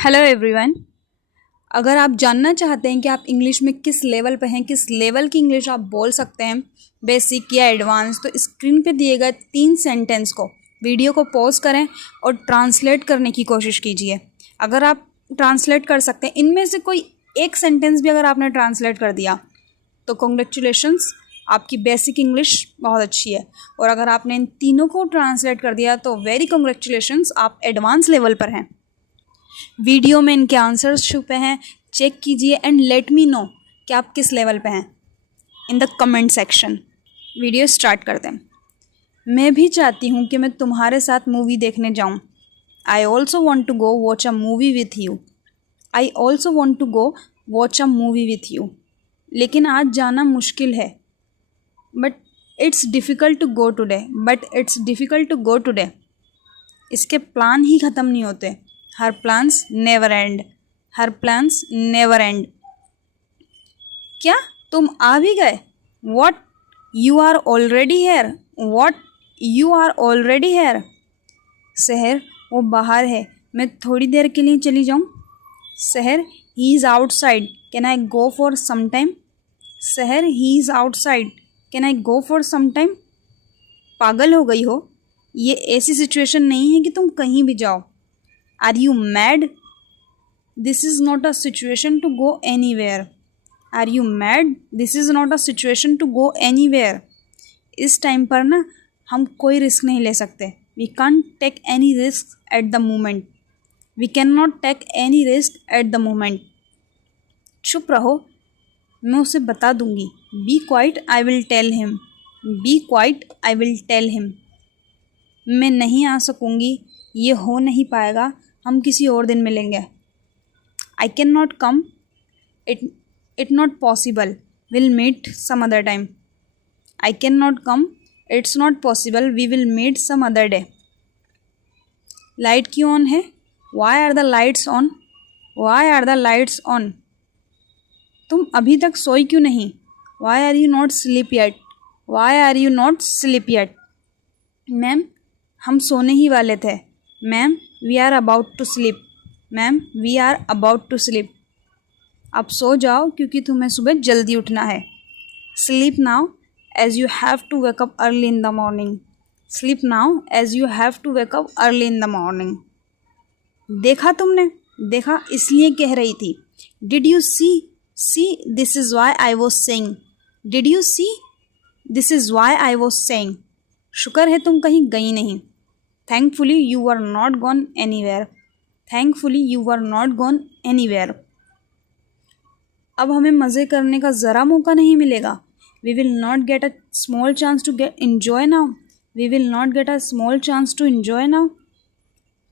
Hello everyone. अगर आप जानना चाहते हैं कि आप इंग्लिश में किस लेवल पे हैं, किस लेवल की इंग्लिश आप बोल सकते हैं, बेसिक या एडवांस, तो स्क्रीन पे दिए गए 3 सेंटेंस को वीडियो को पॉज करें और ट्रांसलेट करने की कोशिश कीजिए। अगर आप ट्रांसलेट कर सकते हैं, इनमें से कोई एक सेंटेंस भी अगर आपने ट्रांसलेट कर दिया तो कॉन्ग्रेचुलेशंस, आपकी बेसिक इंग्लिश बहुत अच्छी है। और अगर आपने इन तीनों को ट्रांसलेट कर दिया तो वेरी कॉन्ग्रेचुलेशंस, आप एडवांस लेवल पर हैं। वीडियो में इनके आंसर्स छुपे हैं, चेक कीजिए एंड लेट मी नो कि आप किस लेवल पे हैं in the comment section. Video start करते हैं। मैं भी चाहती हूँ कि मैं तुम्हारे साथ मूवी देखने जाऊँ। I also want to go watch a movie with you. I also want to go watch a movie with you. लेकिन आज जाना मुश्किल है। But it's difficult to go today. But it's difficult to go today. इसके plan ही ख़त्म नहीं होते। Her plans never end. Her plans never end. क्या तुम आ भी गए? What you are already here. What you are already hair. शहर वो बाहर है, मैं थोड़ी देर के लिए चली जाऊँ। शहर ही is outside, can I go for some time. शहर ही is outside, can I go for some time. पागल हो गई हो, ये ऐसी सिचुएशन नहीं है कि तुम कहीं भी जाओ। Are you mad? This is not a situation to go anywhere. Are you mad? This is not a situation to go anywhere. इस टाइम पर ना हम कोई रिस्क नहीं ले सकते। We can't take any risk at the moment. We cannot take any risk at the moment. चुप रहो, मैं उसे बता दूंगी। Be quiet, I will tell him. Be quiet, I will tell him. मैं नहीं आ सकूंगी, ये हो नहीं पाएगा, हम किसी और दिन मिलेंगे। I can not come, it not possible, will meet some other time. I can not come, it's not possible, we will meet some other day. Light क्यों ऑन है? Why are the lights on? Why are the lights on. तुम अभी तक सोई क्यों नहीं? Why are you not sleep yet? Why are you not sleep yet. Ma'am, हम सोने ही वाले थे। Ma'am, we are about to sleep. Ma'am, we are about to sleep. अब सो जाओ क्योंकि तुम्हें सुबह जल्दी उठना है। Sleep now as you have to wake up early in the morning. Sleep now as you have to wake up early in the morning. देखा तुमने? देखा इसलिए कह रही थी। Did you see this is why I was saying. Did you see this is why I was saying. शुक्र है तुम कहीं गई नहीं। Thankfully you were not gone anywhere. Thankfully you were not gone anywhere. अब हमें मज़े करने का ज़रा मौका नहीं मिलेगा। We will not get a small chance to enjoy now. We will not get a small chance to enjoy now.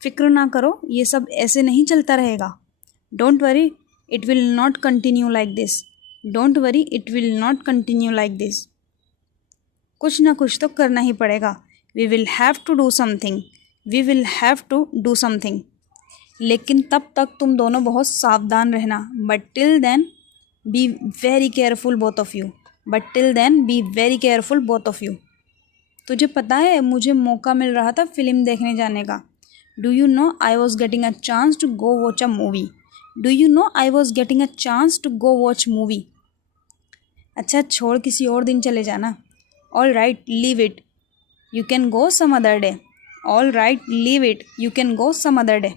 फिक्र ना करो, ये सब ऐसे नहीं चलता रहेगा। Don't worry, it will not continue like this. Don't worry, it will not continue like this. कुछ ना कुछ तो करना ही पड़ेगा। We will have to do something. We will have to do something. लेकिन तब तक तुम दोनों बहुत सावधान रहना। But till then, be very careful both of you. But till then, be very careful both of you. तुझे पता है मुझे मौका मिल रहा था फिल्म देखने जाने का। Do you know I was getting a chance to go watch a movie. Do you know I was getting a chance to go watch movie. अच्छा छोड़, किसी और दिन चले जाना। All right, leave it. You can go some other day. All right, leave it. You can go some other day.